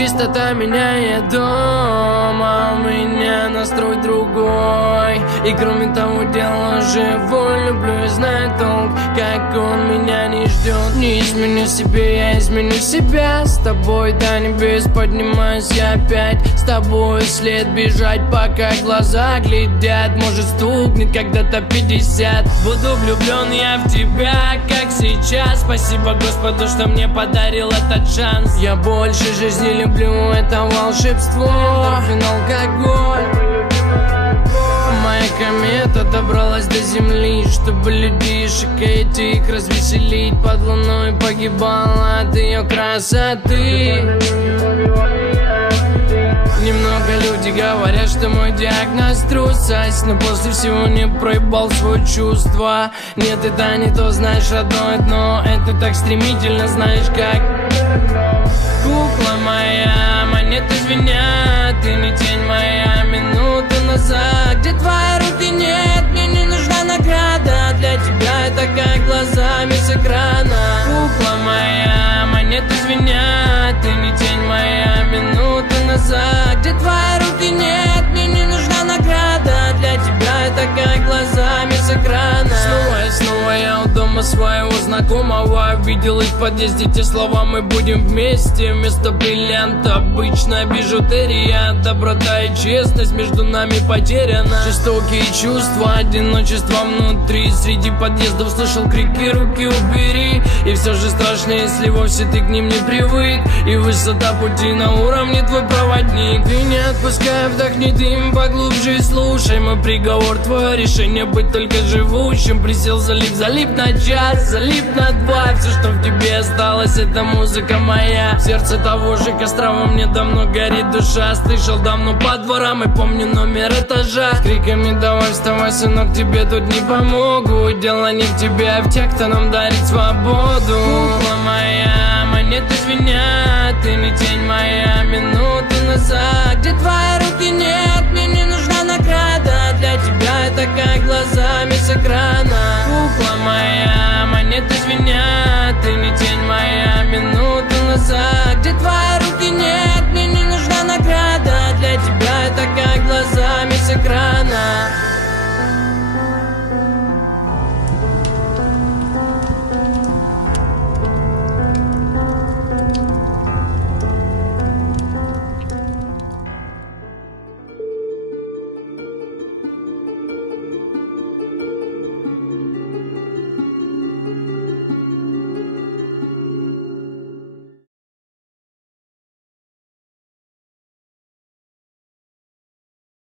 чистота меняет дом, а у меня настрой другой. И кроме того дела живой, люблю и знаю толк, как он меня не ждет. Не изменю себе, я изменю себя. С тобой до небес поднимаюсь я опять. С тобой след бежать, пока глаза глядят. Может стукнет когда-то 50. Буду влюблен я в тебя, как сейчас. Спасибо Господу, что мне подарил этот шанс. Я больше жизни люблю, это волшебство. Эндорфин, алкоголь. Моя комета добралась до земли, чтобы людишек этих развеселить. Под луной погибала от ее красоты. Немного люди говорят, что мой диагноз трусость, но после всего не проебал свое чувство. Нет, это не то, знаешь, родное дно. Это так стремительно, знаешь как. Кукла моя, монеты звенят. Ты не тень моя, минуту назад. Где твои руки, нет, мне не нужна награда. Для тебя это как глазами с экрана. Кукла моя, монеты звенят. Ты не тень моя, минуту назад. Где твои руки, нет, мне не нужна награда. Для тебя это как глазами с экрана. Снова я у дома своего знакомого. Видел их в подъезде те слова: мы будем вместе. Вместо бриллианта обычная бижутерия. Доброта и честность между нами потеряна. Жестокие чувства, одиночество внутри. Среди подъездов слышал крики: руки убери. И все же страшно, если вовсе ты к ним не привык. И высота пути на уровне твой проводник. Ты не отпускай, вдохни дым поглубже и слушай мой приговор. Твое решение быть только живущим. Присел, залип на час, залип на два. Все, что в тебе осталось, это музыка моя. В сердце того же костра во мне давно горит душа. Слышал давно по дворам и помню номер этажа. С криками: давай вставай, сынок, тебе тут не помогу. Дело не в тебе, а в тех, кто нам дарит свободу. Кукла моя, монеты звенят. Ты не тень моя, минута